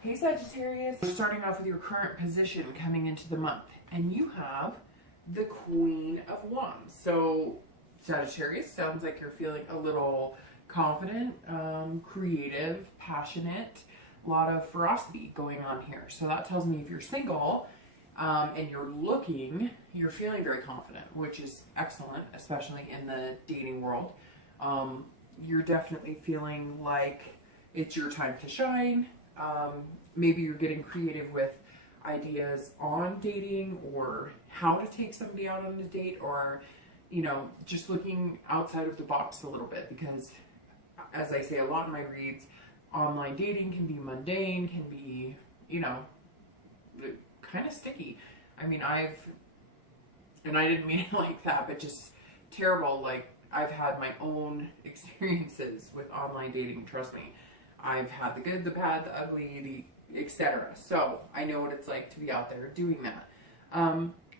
Hey Sagittarius, we're starting off with your current position coming into the month, and you have the Queen of Wands. So Sagittarius, sounds like you're feeling a little confident, creative, passionate, a lot of ferocity going on here. So that tells me if you're single and you're feeling very confident, which is excellent, especially in the dating world. You're definitely feeling like it's your time to shine. Maybe you're getting creative with ideas on dating or how to take somebody out on a date, or, you know, just looking outside of the box a little bit, because as I say a lot in my reads, online dating can be mundane, can be, you know, kind of sticky. I mean, and I didn't mean it like that, but just terrible. Like, I've had my own experiences with online dating, trust me. I've had the good, the bad, the ugly, the etc. So I know what it's like to be out there doing that.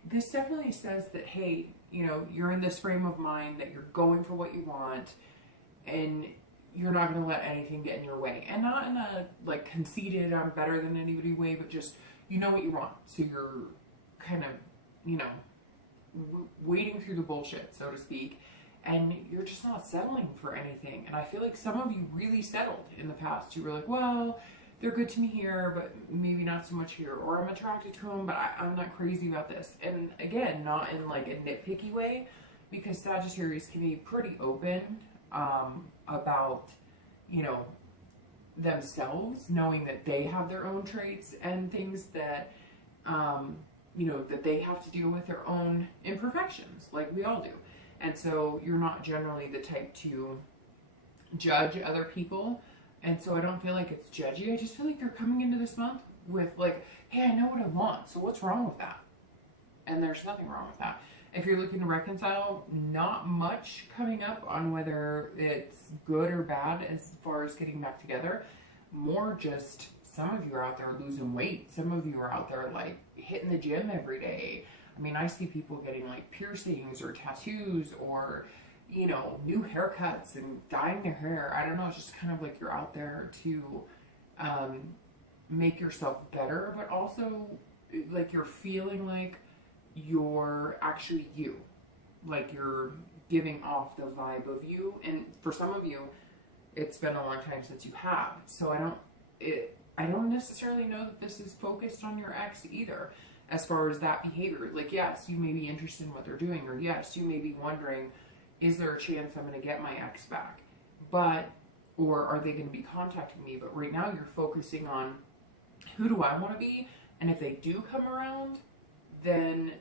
This definitely says that, hey, you know, you're in this frame of mind that you're going for what you want, and you're not going to let anything get in your way. And not in a, like, conceited, I'm better than anybody way, but just, you know what you want. So you're kind of, you know, wading through the bullshit, so to speak. And you're just not settling for anything. And I feel like some of you really settled in the past. You were like, well, they're good to me here, but maybe not so much here. Or I'm attracted to them, but I'm not crazy about this. And again, not in like a nitpicky way, because Sagittarius can be pretty open about, you know, themselves, knowing that they have their own traits and things that, you know, that they have to deal with their own imperfections, like we all do. And so you're not generally the type to judge other people. And so I don't feel like it's judgy. I just feel like they're coming into this month with like, hey, I know what I want. So what's wrong with that? And there's nothing wrong with that. If you're looking to reconcile, not much coming up on whether it's good or bad as far as getting back together. More just some of you are out there losing weight. Some of you are out there like hitting the gym every day. I mean, I see people getting like piercings or tattoos or, you know, new haircuts and dyeing their hair. I don't know. It's just kind of like you're out there to make yourself better, but also like you're feeling like you're actually you. Like you're giving off the vibe of you. And for some of you, it's been a long time since you have. So I don't necessarily know that this is focused on your ex either. As far as that behavior, like, yes, you may be interested in what they're doing, or yes, you may be wondering, is there a chance I'm going to get my ex back? Or are they going to be contacting me? But right now you're focusing on who do I want to be? And if they do come around, then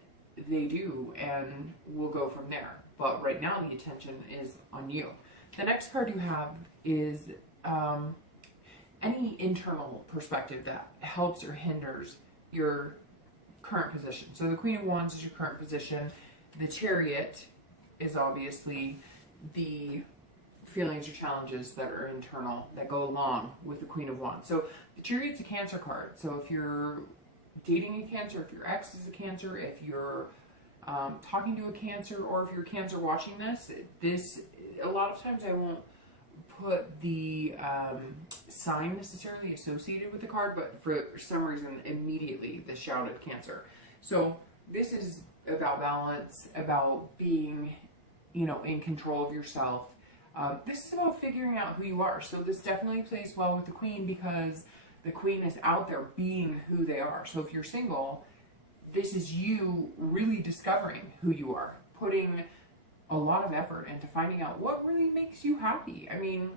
they do, and we'll go from there. But right now the attention is on you. The next card you have is any internal perspective that helps or hinders your current position. So the Queen of Wands is your current position. The Chariot is obviously the feelings or challenges that are internal that go along with the Queen of Wands. So the Chariot's a Cancer card. So if you're dating a Cancer, if your ex is a Cancer, if you're talking to a Cancer, or if you're Cancer watching this, a lot of times I won't put the sign necessarily associated with the card, but for some reason immediately the shouted Cancer. So this is about balance, about being, you know, in control of yourself. This is about figuring out who you are. So this definitely plays well with the Queen, because the Queen is out there being who they are. So if you're single, this is you really discovering who you are, putting a lot of effort into finding out what really makes you happy. I mean,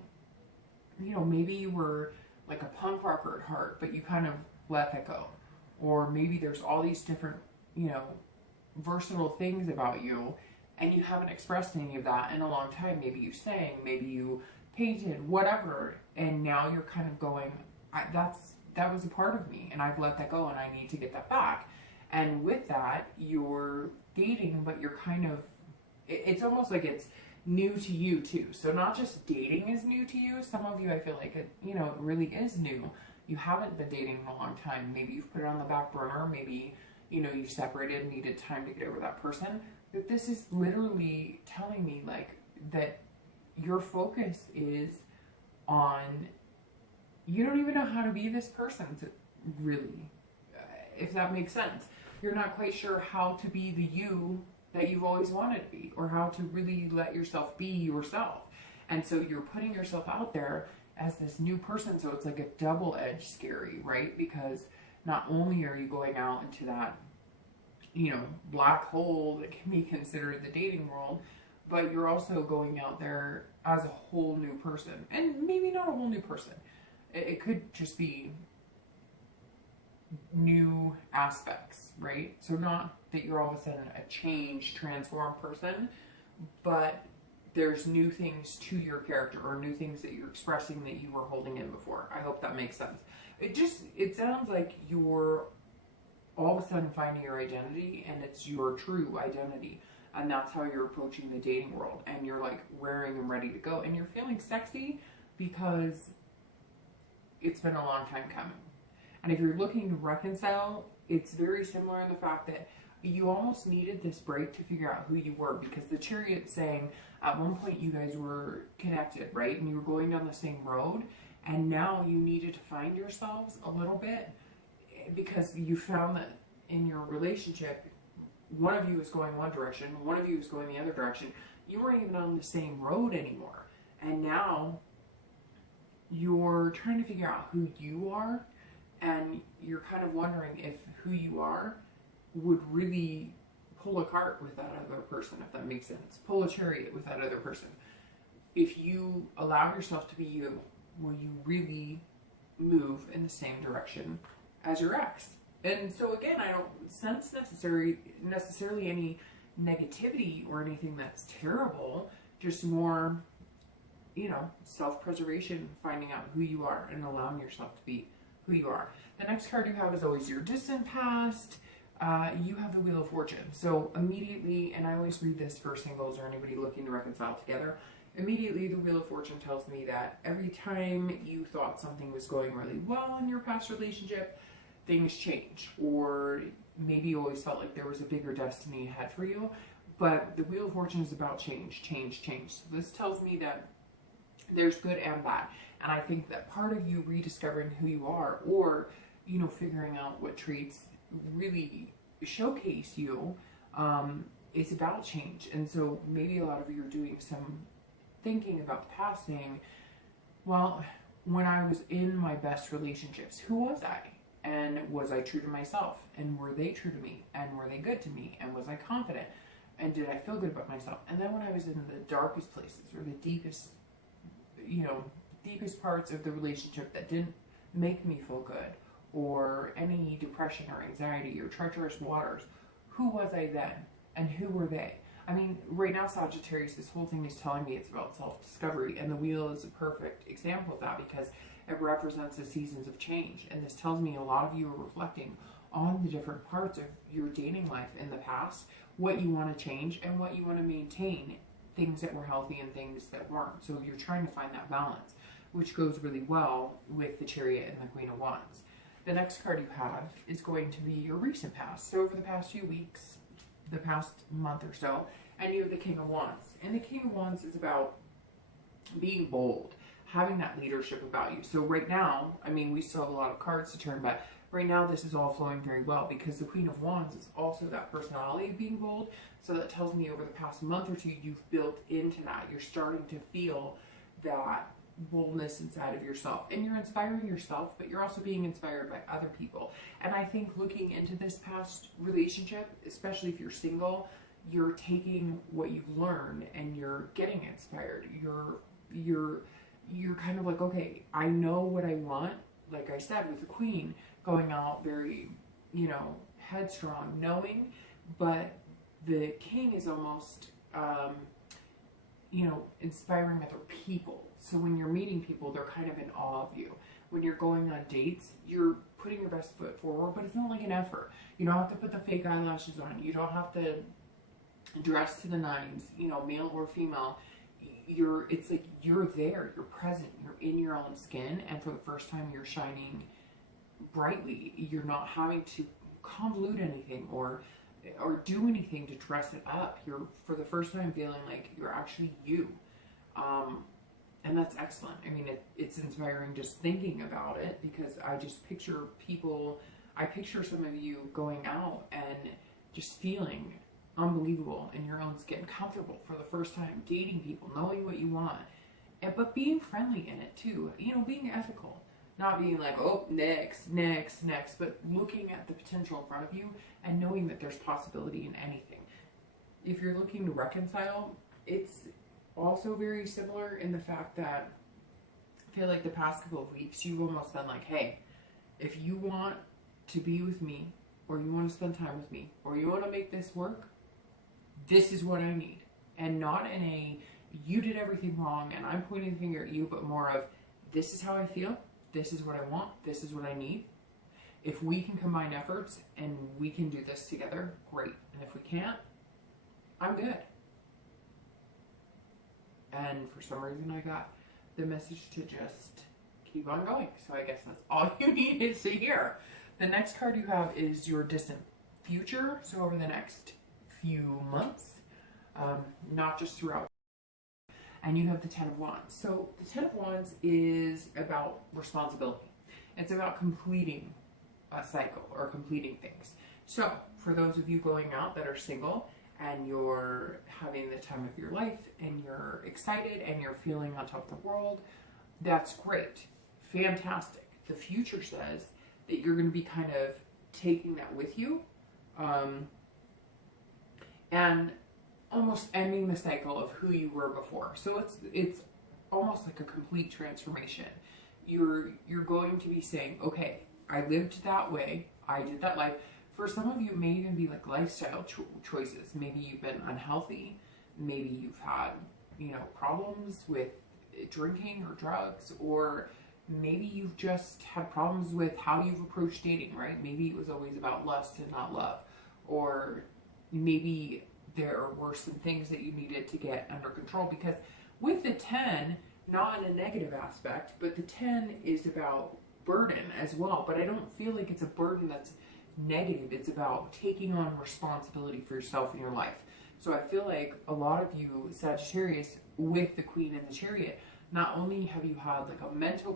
you know, maybe you were like a punk rocker at heart, but you kind of let that go. Or maybe there's all these different, you know, versatile things about you, and you haven't expressed any of that in a long time. Maybe you sang, maybe you painted, whatever, and now you're kind of going, that was a part of me, and I've let that go, and I need to get that back. And with that, you're dating, but you're kind of, it's almost like it's new to you too. So not just dating is new to you. Some of you, I feel like it, you know, it really is new. You haven't been dating in a long time. Maybe you've put it on the back burner. Maybe, you know, you've separated and needed time to get over that person. But this is literally telling me like that your focus is on you don't even know how to be this person, really, if that makes sense. You're not quite sure how to be the you that you've always wanted to be, or how to really let yourself be yourself. And so you're putting yourself out there as this new person, so it's like a double-edged scary, right? Because not only are you going out into that, black hole that can be considered the dating world, but you're also going out there as a whole new person. And maybe not a whole new person. It could just be new aspects, right? So not that you're all of a sudden a changed, transformed person, but there's new things to your character, or new things that you're expressing that you were holding in before. I hope that makes sense. It sounds like you're all of a sudden finding your identity, and it's your true identity. And that's how you're approaching the dating world. And you're like raring and ready to go. And you're feeling sexy because it's been a long time coming. And if you're looking to reconcile, it's very similar in the fact that you almost needed this break to figure out who you were, because the Chariot's saying at one point you guys were connected, right? And you were going down the same road, and now you needed to find yourselves a little bit, because you found that in your relationship, one of you is going one direction, one of you is going the other direction. You weren't even on the same road anymore. And now you're trying to figure out who you are, and you're kind of wondering if who you are would really pull a cart with that other person, if that makes sense. Pull a chariot with that other person. If you allow yourself to be you, will you really move in the same direction as your ex? And so again, I don't sense necessarily any negativity or anything that's terrible, just more, self-preservation, finding out who you are and allowing yourself to be who you are. The next card you have is always your distant past. You have the Wheel of Fortune. So immediately, and I always read this for singles or anybody looking to reconcile together, immediately the Wheel of Fortune tells me that every time you thought something was going really well in your past relationship, things change. Or maybe you always felt like there was a bigger destiny ahead for you. But the Wheel of Fortune is about change, change, change. So this tells me that there's good and bad. And I think that part of you rediscovering who you are, or, figuring out what traits really showcase you, is about change. And so maybe a lot of you are doing some thinking about the past, saying, well, when I was in my best relationships, who was I? And was I true to myself? And were they true to me? And were they good to me? And was I confident? And did I feel good about myself? And then when I was in the darkest places, or the deepest parts of the relationship that didn't make me feel good, or any depression or anxiety or treacherous waters, who was I then? And who were they? I mean, right now, Sagittarius, this whole thing is telling me it's about self-discovery, and the wheel is a perfect example of that, because it represents the seasons of change. And this tells me a lot of you are reflecting on the different parts of your dating life in the past, what you want to change and what you want to maintain, things that were healthy and things that weren't. So you're trying to find that balance, which goes really well with the Chariot and the Queen of Wands. The next card you have is going to be your recent past. So over the past few weeks, the past month or so, and you have the King of Wands. And the King of Wands is about being bold, having that leadership about you. So right now, I mean, we still have a lot of cards to turn, but right now this is all flowing very well, because the Queen of Wands is also that personality of being bold. So that tells me over the past month or two, you've built into that. You're starting to feel that boldness inside of yourself, and you're inspiring yourself, but you're also being inspired by other people. And I think looking into this past relationship, especially if you're single, you're taking what you've learned and you're getting inspired. You're kind of like, okay, I know what I want. Like I said, with the Queen, going out very, headstrong, knowing, but the King is almost, inspiring other people. So when you're meeting people, they're kind of in awe of you. When you're going on dates, you're putting your best foot forward, but it's not like an effort. You don't have to put the fake eyelashes on. You don't have to dress to the nines, male or female. It's like you're there, you're present, you're in your own skin, and for the first time you're shining brightly. You're not having to convolute anything or do anything to dress it up. You're, for the first time, feeling like you're actually you. And that's excellent. I mean, it's inspiring just thinking about it, because I just picture people, I picture some of you going out and just feeling unbelievable in your own skin, comfortable for the first time, dating people, knowing what you want, but being friendly in it too, you know, being ethical, not being like, oh, next, but looking at the potential in front of you and knowing that there's possibility in anything. If you're looking to reconcile, it's also very similar in the fact that I feel like the past couple of weeks you've almost been like, hey, if you want to be with me, or you want to spend time with me, or you want to make this work, this is what I need. And not in a, you did everything wrong and I'm pointing the finger at you, but more of, this is how I feel, this is what I want, this is what I need. If we can combine efforts and we can do this together, great. And if we can't, I'm good. And for some reason I got the message to just keep on going. So I guess that's all you needed to hear. The next card you have is your distant future. So over the next few months, not just throughout. And you have the Ten of Wands. So the Ten of Wands is about responsibility. It's about completing a cycle or completing things. So for those of you going out that are single and you're having the time of your life and you're excited and you're feeling on top of the world, that's great. Fantastic. The future says that you're going to be kind of taking that with you, and almost ending the cycle of who you were before. So it's almost like a complete transformation. You're going to be saying, okay, I lived that way, I did that life. For some of you, it may even be like lifestyle choices. Maybe you've been unhealthy, maybe you've had, you know, problems with drinking or drugs, or maybe you've just had problems with how you've approached dating, right? Maybe it was always about lust and not love. Or maybe there were some things that you needed to get under control, because with the 10, not in a negative aspect, but the 10 is about burden as well. But I don't feel like it's a burden that's negative. It's about taking on responsibility for yourself in your life. So I feel like a lot of you, Sagittarius, with the Queen and the Chariot, not only have you had like a mental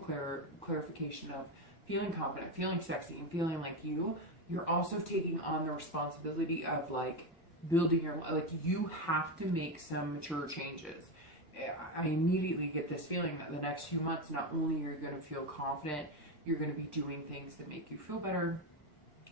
clarification of feeling confident, feeling sexy, and feeling like you're also taking on the responsibility of like building your, like you have to make some mature changes. I immediately get this feeling that the next few months, not only are you going to feel confident, you're going to be doing things that make you feel better,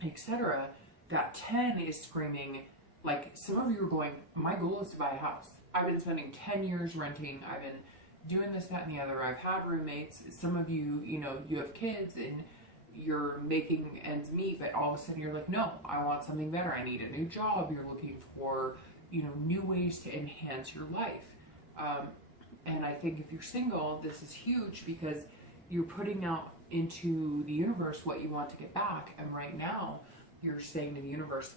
etc. That 10 is screaming, like some of you are going, my goal is to buy a house. I've been spending 10 years renting. I've been doing this, that, and the other. I've had roommates. Some of you, you know, you have kids and you're making ends meet, but all of a sudden you're like, no, I want something better. I need a new job. You're looking for, you know, new ways to enhance your life. And I think if you're single, this is huge, because you're putting out into the universe what you want to get back. And right now you're saying to the universe,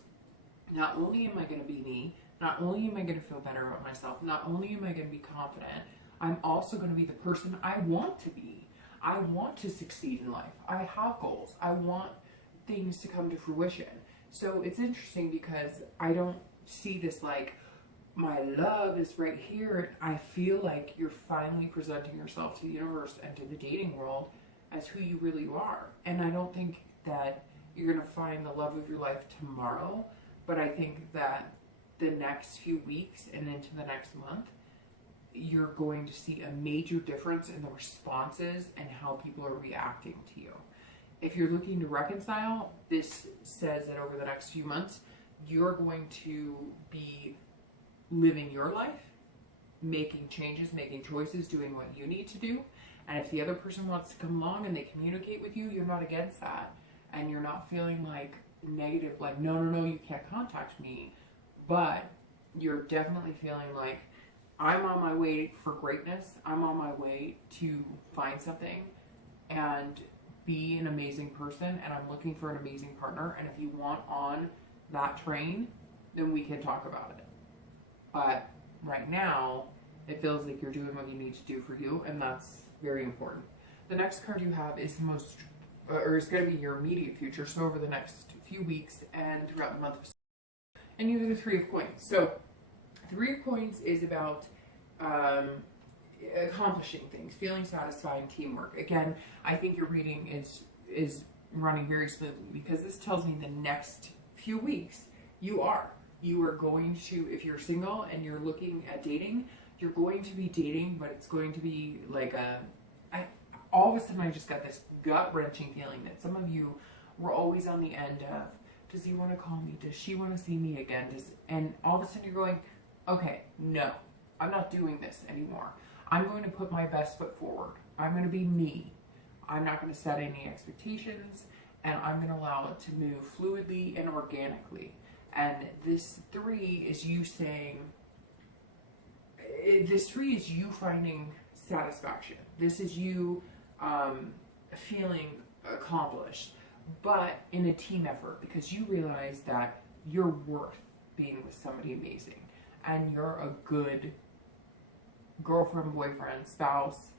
not only am I going to be me, not only am I going to feel better about myself, not only am I going to be confident, I'm also going to be the person I want to be. I want to succeed in life. I have goals. I want things to come to fruition. So it's interesting because I don't see this like, my love is right here. I feel like you're finally presenting yourself to the universe and to the dating world as who you really are. And I don't think that you're going to find the love of your life tomorrow, but I think that the next few weeks and into the next month, you're going to see a major difference in the responses and how people are reacting to you. If you're looking to reconcile, this says that over the next few months, you're going to be living your life, making changes, making choices, doing what you need to do. And if the other person wants to come along and they communicate with you, you're not against that. And you're not feeling like negative, like, no, you can't contact me. But you're definitely feeling like, I'm on my way for greatness. I'm on my way to find something and be an amazing person. And I'm looking for an amazing partner. And if you want on that train, then we can talk about it. But right now, it feels like you're doing what you need to do for you, and that's very important. The next card you have is the most, or is going to be your immediate future, so over the next few weeks and throughout the month of September. And you have the Three of Coins. So, Three of Coins is about accomplishing things, feeling satisfying, teamwork. Again, I think your reading is running very smoothly, because this tells me the next few weeks you are going to, if you're single and you're looking at dating, you're going to be dating, but it's going to be like all of a sudden I just got this gut-wrenching feeling that some of you were always on the end of, does he want to call me? Does she want to see me again? And all of a sudden you're going, okay, no, I'm not doing this anymore. I'm going to put my best foot forward. I'm going to be me. I'm not going to set any expectations, and I'm going to allow it to move fluidly and organically. And this 3 is you saying, this 3 is you finding satisfaction. This is you feeling accomplished, but in a team effort, because you realize that you're worth being with somebody amazing, and you're a good girlfriend, boyfriend, spouse,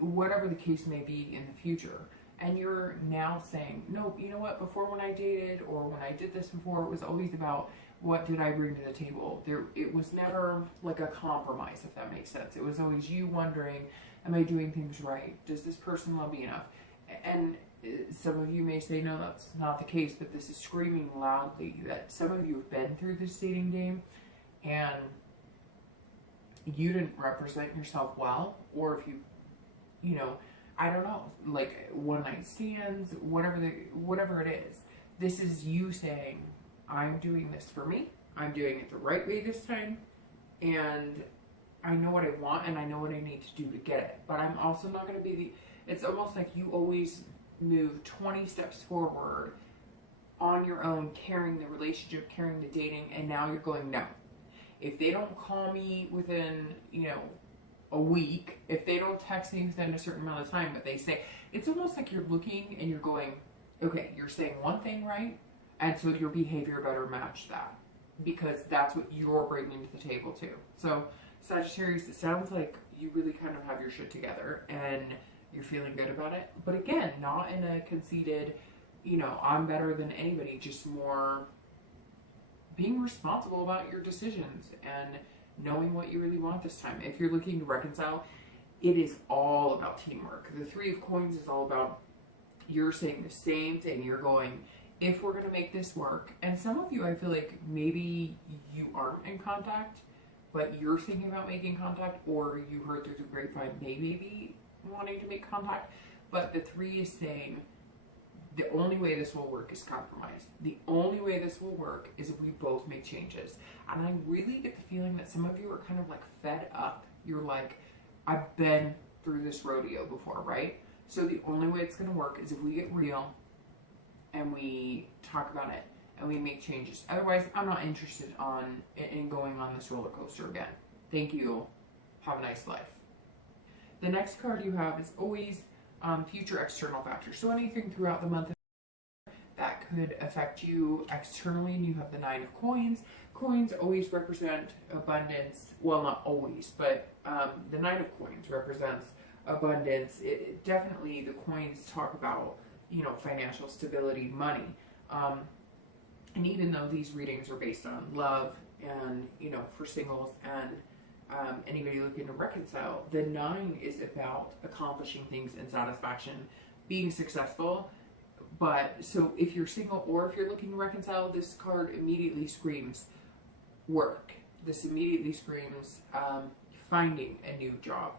whatever the case may be in the future. And you're now saying, no, you know what, before, when I dated, or when I did this before, it was always about what did I bring to the table. It was never like a compromise, if that makes sense. It was always you wondering, am I doing things right? Does this person love me enough? And some of you may say, no, that's not the case, but this is screaming loudly that some of you have been through this dating game, and you didn't represent yourself well, or if you know, I don't know, like one night stands, whatever it is. This is you saying, I'm doing this for me. I'm doing it the right way this time, and I know what I want, and I know what I need to do to get it. But I'm also not going to be it's almost like you always move 20 steps forward on your own, carrying the relationship, carrying the dating, and now you're going, no. If they don't call me within, a week, if they don't text me within a certain amount of time, but they say, it's almost like you're looking and you're going, okay, you're saying one thing right, and so your behavior better match that, because that's what you're bringing to the table too. So Sagittarius, it sounds like you really kind of have your shit together and you're feeling good about it. But again, not in a conceited, I'm better than anybody, just more being responsible about your decisions and knowing what you really want this time. If you're looking to reconcile, it is all about teamwork. The 3 of Coins is all about, you're saying the same thing. You're going, if we're going to make this work, and some of you, I feel like maybe you aren't in contact, but you're thinking about making contact, or you heard through the grapevine they may be wanting to make contact, but the 3 is saying, the only way this will work is compromise. The only way this will work is if we both make changes. And I really get the feeling that some of you are kind of like fed up. You're like, I've been through this rodeo before, right? So the only way it's going to work is if we get real and we talk about it and we make changes. Otherwise, I'm not interested in going on this roller coaster again. Thank you. Have a nice life. The next card you have is always future external factors. So anything throughout the month that could affect you externally, and you have the 9 of Coins. Coins always represent abundance. Well, not always, but the 9 of Coins represents abundance. Definitely the coins talk about, financial stability, money. And even though these readings are based on love and, for singles and anybody looking to reconcile, the 9 is about accomplishing things and satisfaction, being successful. But so if you're single or if you're looking to reconcile, this card immediately screams work. This immediately screams finding a new job,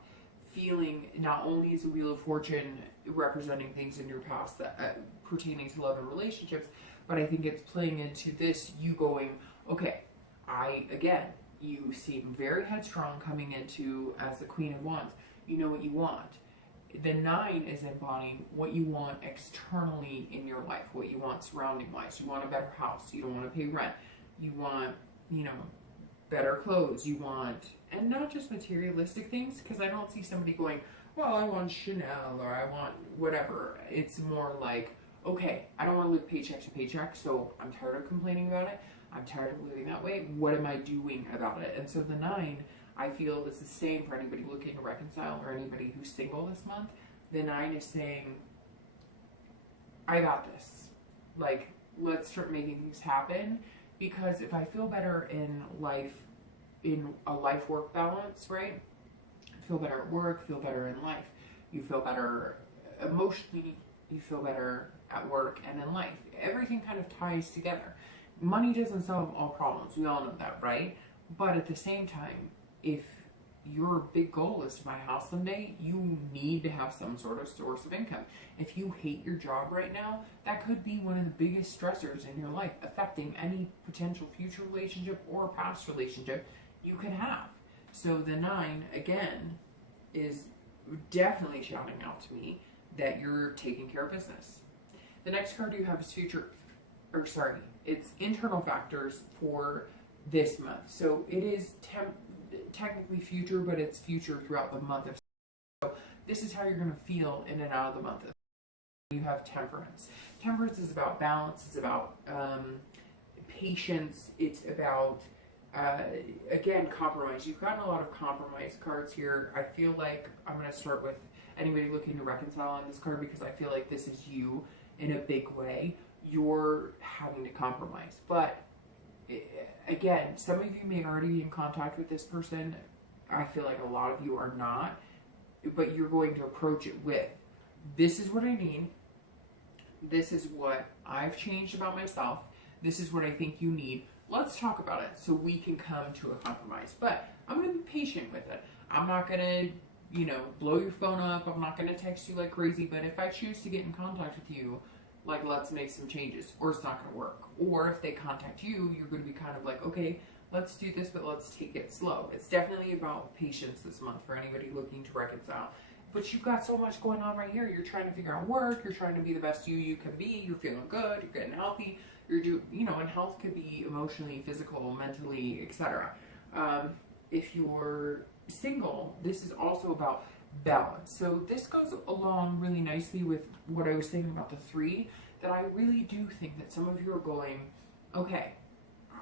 feeling not only is the Wheel of Fortune representing things in your past that pertaining to love and relationships, but I think it's playing into this, you going, okay, you seem very headstrong coming into as the Queen of Wands. You know what you want. The 9 is embodying what you want externally in your life, what you want surrounding wise. You want a better house. You don't want to pay rent. You want, better clothes. You want, and not just materialistic things, because I don't see somebody going, well, I want Chanel or I want whatever. It's more like, okay, I don't want to live paycheck to paycheck, so I'm tired of complaining about it. I'm tired of living that way. What am I doing about it? And so the 9, I feel, is the same for anybody looking to reconcile or anybody who's single this month. The 9 is saying, I got this. Like, let's start making things happen, because if I feel better in life, in a life-work balance, right? feel better at work, feel better in life. You feel better emotionally, you feel better at work and in life. Everything kind of ties together. Money doesn't solve all problems. We all know that, right? But at the same time, if your big goal is to buy a house someday, you need to have some sort of source of income. If you hate your job right now, that could be one of the biggest stressors in your life, affecting any potential future relationship or past relationship you could have. So the 9, again, is definitely shouting out to me that you're taking care of business. The next card you have is it's internal factors for this month. So it is technically future, but it's future throughout the month of. So this is how you're going to feel in and out of the month of. You have temperance. Temperance is about balance. It's about patience. It's about again, compromise. You've gotten a lot of compromise cards here. I feel like I'm going to start with anybody looking to reconcile on this card, because I feel like this is you in a big way. You're having to compromise. But again, some of you may already be in contact with this person. I feel like a lot of you are not. But you're going to approach it with, this is what I need. This is what I've changed about myself. This is what I think you need. Let's talk about it so we can come to a compromise. But I'm going to be patient with it. I'm not going to, blow your phone up. I'm not going to text you like crazy. But if I choose to get in contact with you, like, let's make some changes, or it's not going to work. Or if they contact you, you're going to be kind of like, okay, let's do this, but let's take it slow. It's definitely about patience this month for anybody looking to reconcile. But you've got so much going on right here. You're trying to figure out work. You're trying to be the best you can be. You're feeling good. You're getting healthy. And health could be emotionally, physical, mentally, etc. If you're single, this is also about balance. So this goes along really nicely with what I was saying about the 3, that I really do think that some of you are going, okay,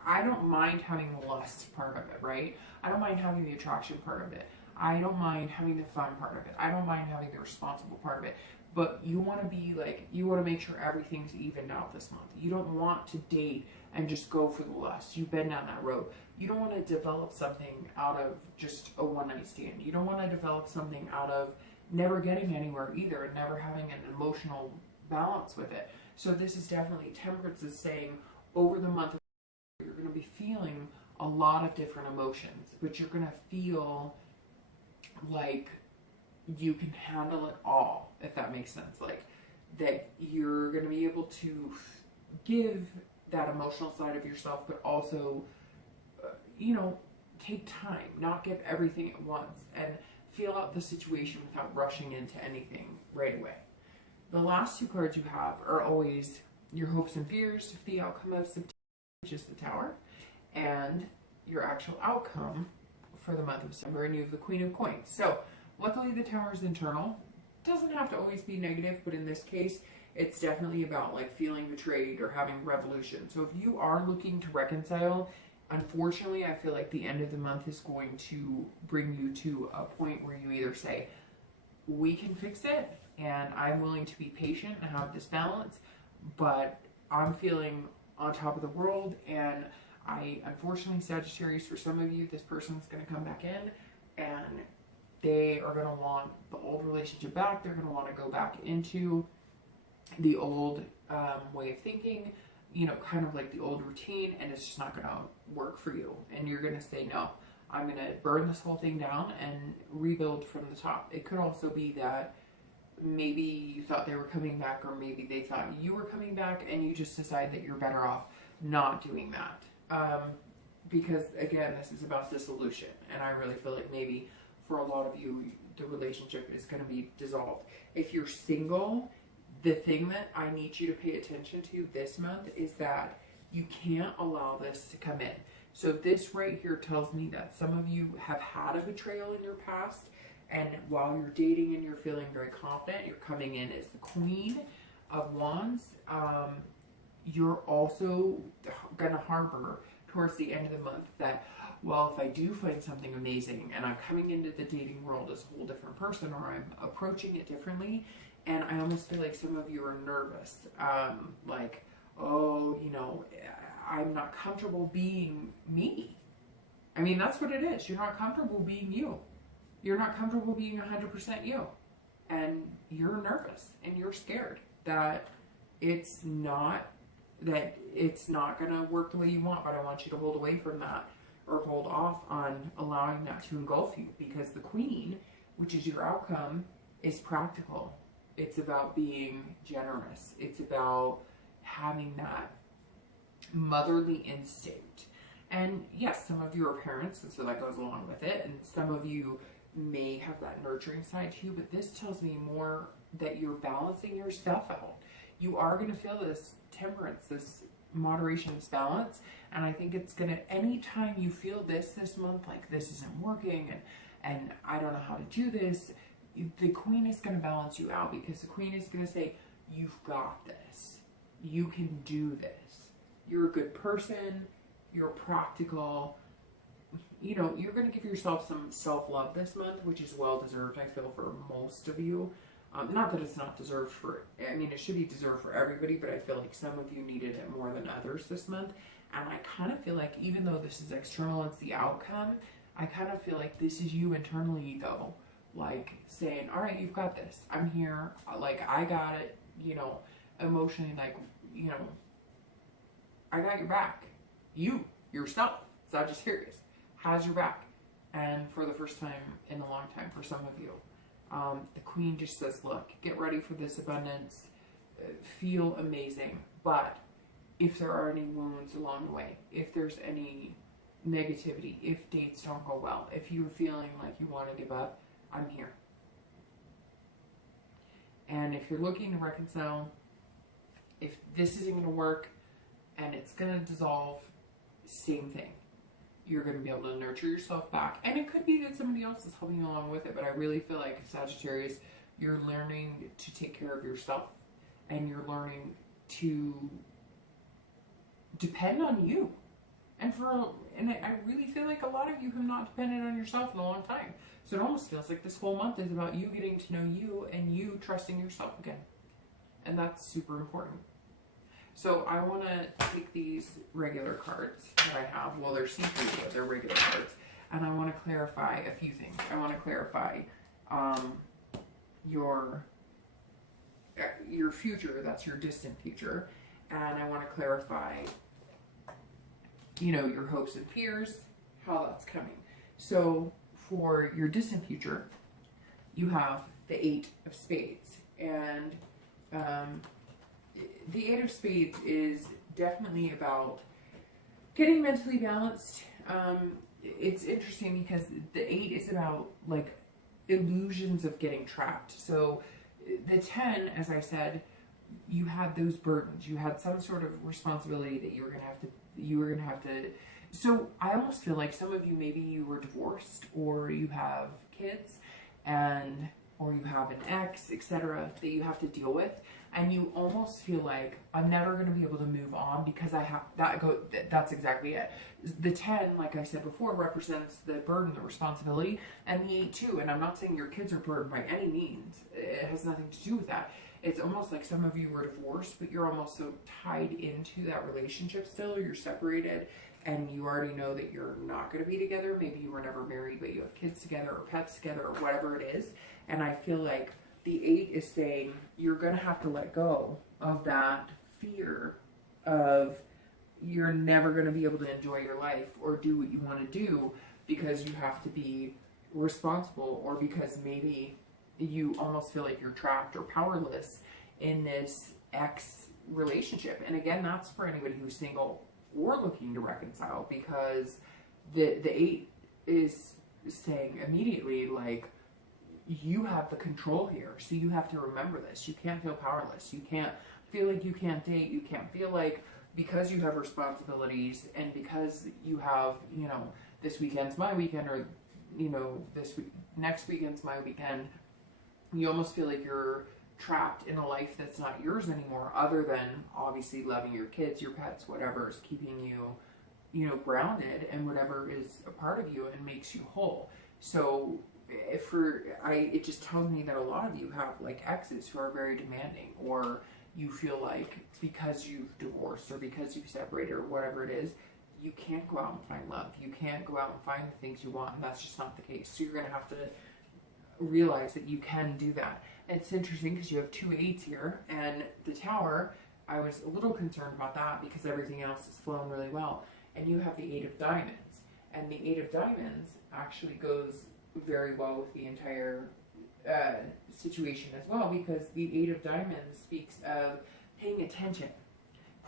I don't mind having the lust part of it, right? I don't mind having the attraction part of it. I don't mind having the fun part of it. I don't mind having the responsible part of it. But you want to be like, you want to make sure everything's evened out this month. You don't want to date and just go for the lust. You've been down that road. You don't want to develop something out of just a one-night stand. You don't want to develop something out of never getting anywhere either, and never having an emotional balance with it. So this is definitely, temperance is saying, over the month of, you're going to be feeling a lot of different emotions, but you're going to feel like you can handle it all, if that makes sense. Like, that you're going to be able to give that emotional side of yourself, but also, take time, not give everything at once, and feel out the situation without rushing into anything right away. The last 2 cards you have are always your hopes and fears, the outcome of September, which is the Tower, and your actual outcome for the month of September, and you have the Queen of Coins. So luckily the Tower is internal. Doesn't have to always be negative, but in this case, it's definitely about like feeling betrayed or having revolution. So if you are looking to reconcile, unfortunately, I feel like the end of the month is going to bring you to a point where you either say, we can fix it, and I'm willing to be patient and have this balance, but I'm feeling on top of the world, and unfortunately, Sagittarius, for some of you, this person's going to come back in, and they are going to want the old relationship back. They're going to want to go back into the old way of thinking, kind of like the old routine, and it's just not going to work for you. And you're going to say, no, I'm going to burn this whole thing down and rebuild from the top. It could also be that maybe you thought they were coming back, or maybe they thought you were coming back, and you just decide that you're better off not doing that. Because again, this is about dissolution, and I really feel like maybe for a lot of you, the relationship is going to be dissolved. If you're single, the thing that I need you to pay attention to this month is that you can't allow this to come in. So this right here tells me that some of you have had a betrayal in your past, and while you're dating and you're feeling very confident, you're coming in as the Queen of Wands. You're also going to harbor towards the end of the month that, well, if I do find something amazing and I'm coming into the dating world as a whole different person, or I'm approaching it differently, and I almost feel like some of you are nervous, like, oh, I'm not comfortable being me. I mean, that's what it is. You're not comfortable being you. You're not comfortable being 100% you. And you're nervous and you're scared that it's not going to work the way you want, but I want you to hold away from that or hold off on allowing that to engulf you, because the Queen, which is your outcome, is practical. It's about being generous. It's about having that motherly instinct. And yes, some of you are parents, and so that goes along with it. And some of you may have that nurturing side to you, but this tells me more that you're balancing yourself out. You are going to feel this temperance, this moderation, this balance. And I think it's going to, anytime you feel this month, like this isn't working and I don't know how to do this, the Queen is going to balance you out, because the Queen is going to say, you've got this. You can do this. You're a good person. You're practical. You know, you're going to give yourself some self-love this month, which is well-deserved, I feel, for most of you. Not that it's not deserved for, I mean, it should be deserved for everybody, but I feel like some of you needed it more than others this month. And I kind of feel like, even though this is external, it's the outcome, I kind of feel like this is you internally, though. Like saying, all right, you've got this. I'm here. Like, I got it, you know, emotionally, like, you know, I got your back. You, yourself, Sagittarius, has your back. And for the first time in a long time, for some of you, the Queen just says, look, get ready for this abundance, feel amazing. But if there are any wounds along the way, if there's any negativity, if dates don't go well, if you're feeling like you want to give up, I'm here. And if you're looking to reconcile, if this isn't going to work and it's going to dissolve, same thing. You're going to be able to nurture yourself back. And it could be that somebody else is helping you along with it, but I really feel like, Sagittarius, you're learning to take care of yourself, and you're learning to depend on you. And I really feel like a lot of you have not depended on yourself in a long time. So it almost feels like this whole month is about you getting to know you and you trusting yourself again. And that's super important. So I want to take these regular cards that I have. Well, they're see-through, but they're regular cards. And I want to clarify a few things. I want to clarify your future. That's your distant future. And I want to clarify, you know, your hopes and fears, how that's coming. So for your distant future, you have the 8 of Spades. And the 8 of Spades is definitely about getting mentally balanced. It's interesting because the 8 is about, like, illusions of getting trapped. So the 10, as I said, you had those burdens. You had some sort of responsibility that you were going to have to. So I almost feel like some of you, maybe you were divorced, or you have kids, or you have an ex, etc., that you have to deal with. And you almost feel like, I'm never going to be able to move on because I have that. That's exactly it. The 10, like I said before, represents the burden, the responsibility, and the 8 too. And I'm not saying your kids are burdened by any means. It has nothing to do with that. It's almost like some of you were divorced, but you're almost so tied into that relationship still. You're separated, and you already know that you're not going to be together. Maybe you were never married, but you have kids together or pets together or whatever it is. And I feel like the 8 is saying you're going to have to let go of that fear of you're never going to be able to enjoy your life or do what you want to do because you have to be responsible, or because maybe you almost feel like you're trapped or powerless in this ex relationship. And again, that's for anybody who's single or looking to reconcile, because the 8 is saying immediately, like, you have the control here. So you have to remember this. You can't feel powerless. You can't feel like you can't date. You can't feel like, because you have responsibilities and because you have, you know, this weekend's my weekend, or, you know, next weekend's my weekend, you almost feel like you're trapped in a life that's not yours anymore, other than obviously loving your kids, your pets, whatever is keeping you, you know, grounded, and whatever is a part of you and makes you whole. So it just tells me that a lot of you have, like, exes who are very demanding, or you feel like because you've divorced or because you've separated or whatever it is, you can't go out and find love. You can't go out and find the things you want, and that's just not the case. So you're going to have to realize that you can do that. And it's interesting because you have 2 8s here, and the Tower, I was a little concerned about that because everything else is flowing really well. And you have the 8 of Diamonds, and the 8 of Diamonds actually goes very well with the entire situation as well, because the 8 of Diamonds speaks of paying attention,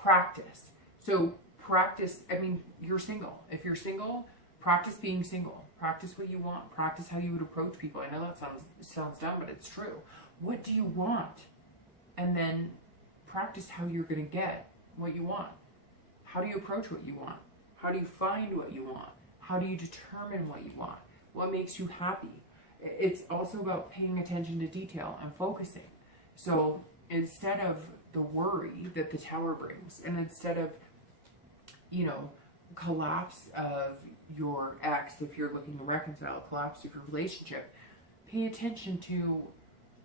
practice. So practice, I mean, you're single. If you're single, practice being single. Practice what you want. Practice how you would approach people. I know that sounds dumb, but it's true. What do you want? And then practice how you're going to get what you want. How do you approach what you want? How do you find what you want? How do you determine what you want? What makes you happy? It's also about paying attention to detail and focusing. So instead of the worry that the Tower brings, and instead of, you know, collapse of your ex, if you're looking to reconcile, collapse of your relationship, pay attention to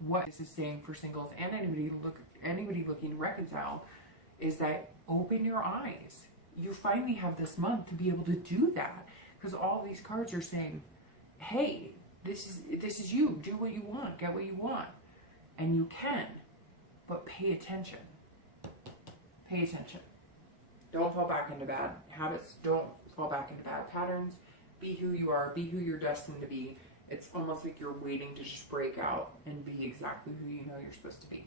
what this is saying for singles and anybody looking to reconcile, is that open your eyes. You finally have this month to be able to do that, because all these cards are saying, hey, this is you. Do what you want. Get what you want. And you can, but pay attention. Pay attention. Don't fall back into bad habits. Don't fall back into bad patterns. Be who you are. Be who you're destined to be. It's almost like you're waiting to just break out and be exactly who you know you're supposed to be.